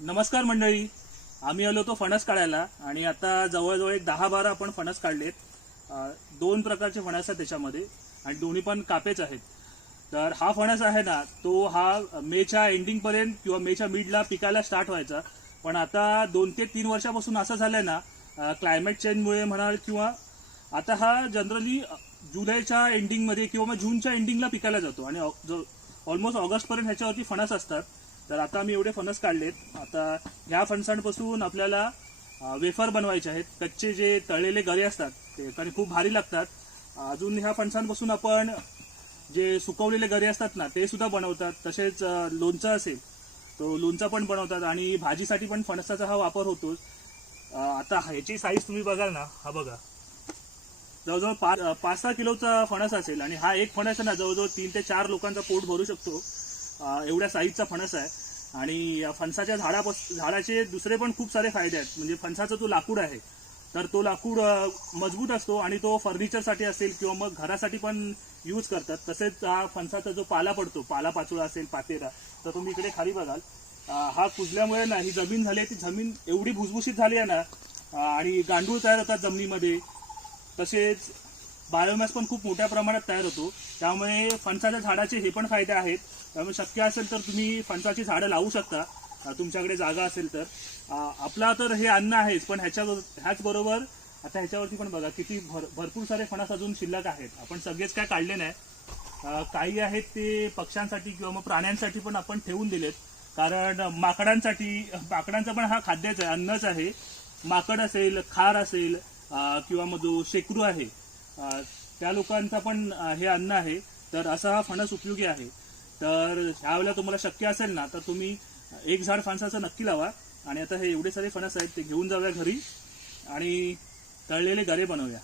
नमस्कार मंडळी, आम्ही आलो तो फणस काढायला आणि आता जवळजवळ एक 10-12 आपण फणस काढलेत। दोन प्रकारचे फणस आहेत त्याच्यामध्ये आणि दोन्ही पण कापेच आहेत। तर हा फणस आहे ना, तो हा मेच्या एंडिंग पर्यंत किंवा मेच्या मिडला पिकायला स्टार्ट व्हायचा, पण आता 2 ते 3 वर्षापासून असं झालंय ना, क्लायमेट चेंजमुळे म्हणाल किंवा आता हा जनरली जुलैच्या एंडिंगमध्ये किंवा मग जूनच्या एंडिंगला पिकायला जातो आणि ऑलमोस्ट ऑगस्टपर्यंत ह्याच्यावरती फणस असतात। तर आता आम्ही एवढे फणस काढलेत। आता ह्या फणसांपासून आपल्याला वेफर बनवायचे आहेत। कच्चे जे तळलेले गरे असतात ते कारण खूप भारी लागतात। अजून ह्या फणसांपासून आपण जे सुकवलेले गरे असतात ना ते सुद्धा बनवतात। तसेच लोणचं असेल तो लोणचं पण बनवतात आणि भाजीसाठी पण फणसाचा हा वापर होतो। आता ह्याची साईज तुम्ही बघाल ना, हा बघा जवळजवळ 5-6 किलोचा फणस असेल आणि हा एक फणस ना जवळजवळ 3 ते 4 लोकांचा पोट भरू शकतो। एवढ्या साईजचा फणस आहे आणि या फणसाच्या झाडाचे दुसरे पण खूप सारे फायदे आहेत। म्हणजे फणसाचा जो लाकूड आहे तर तो लाकूड मजबूत असतो आणि तो फर्निचरसाठी असेल किंवा मग घरासाठी पण यूज करतात। तसेच हा फणसाचा जो पाला पडतो, पालापाचोळा असेल, पातेरा, तर तुम्ही इकडे खाली बघाल, हा कुजल्यामुळे ना ही जमीन झाली आहे, ती जमीन एवढी भुसभुशीत झाली आहे ना आणि गांडूळ तयार होतात जमिनीमध्ये। तसेच बायोमॅस पण खूप मोठ्या प्रमाणात तयार होतो। त्यामुळे फणसाच्या झाडाचे हे पण फायदे आहेत। त्यामुळे शक्य असेल तर तुम्ही फणसाची झाडं लावू शकता, तुमच्याकडे जागा असेल तर। आपला तर हे अन्न आहेच, पण ह्याच बरोबर आता ह्याच्यावरती पण बघा किती भरपूर सारे फणस अजून शिल्लक आहेत। आपण सगळेच काय काढले नाही, काही आहेत ते पक्ष्यांसाठी किंवा मग प्राण्यांसाठी पण आपण ठेवून दिलेत। कारण माकडांचा पण हा खाद्यच आहे, अन्नच आहे। माकड असेल, खार असेल किंवा मग जो शेकरू आहे, त्या लोकांचा पण हे अन्न आहे। तर असा हा फणस उपयोगी आहे। तर ह्यावेळेला तुम्हाला शक्य असेल ना तर तुम्ही एक झाड फणसाचं नक्की लावा। आणि आता हे एवढे सारे फणस आहेत ते घेऊन जाऊया घरी आणि तळलेले गरे बनवूया।